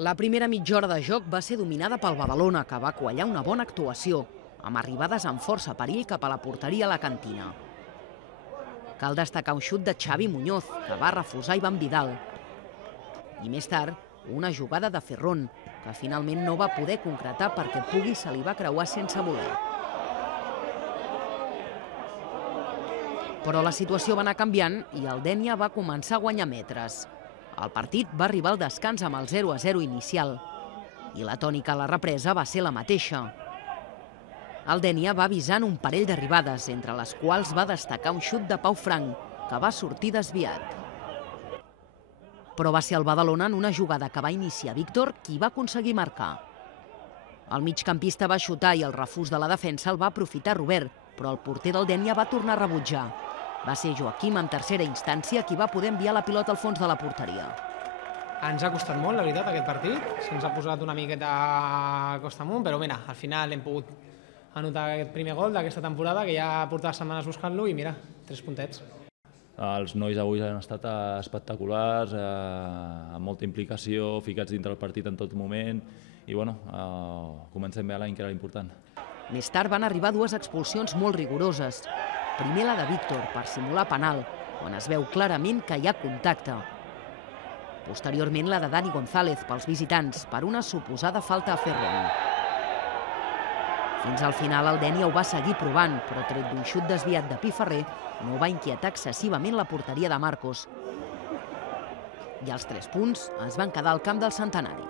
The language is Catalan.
La primera mitja hora de joc va ser dominada pel Badalona, que va quallar una bona actuació, amb arribades amb força perill cap a la porteria alacantina. Cal destacar un xut de Xavi Muñoz, que va refusar Ivan Vidal. I més tard, una jugada de Ferrón, que finalment no va poder concretar perquè Pugui se li va creuar sense voler. Però la situació va anar canviant i el Dénia va començar a guanyar metres. El partit va arribar al descans amb el 0-0 inicial i la tònica a la represa va ser la mateixa. El Dénia va avisant un parell d'arribades, entre les quals va destacar un xut de Pau Frank, que va sortir desviat. Però va ser el Badalona, en una jugada que va iniciar Víctor, qui va aconseguir marcar. El migcampista va xutar i el refús de la defensa el va aprofitar Robert, però el porter del Dénia va tornar a rebutjar. Va ser Joaquim, en tercera instància, qui va poder enviar la pilota al fons de la porteria. Ens ha costat molt, la veritat, aquest partit. Se'ns ha posat una miqueta a costa amunt, però mira, al final hem pogut anotar aquest primer gol d'aquesta temporada, que ja portava setmanes buscant-lo, i mira, 3 puntets. Els nois avui han estat espectaculars, amb molta implicació, ficats dintre del partit en tot moment, i bueno, comencem bé l'any, que era l'important. Més tard van arribar 2 expulsions molt rigoroses. Primer la de Víctor, per simular penal, quan es veu clarament que hi ha contacte. Posteriorment la de Dani González, pels visitants, per una suposada falta a Ferrón. Fins al final el Dénia ho va seguir provant, però tret d'un xut desviat de Piferrer, no va inquietar excessivament la porteria de Marcos. I els 3 punts es van quedar al camp del Centenari.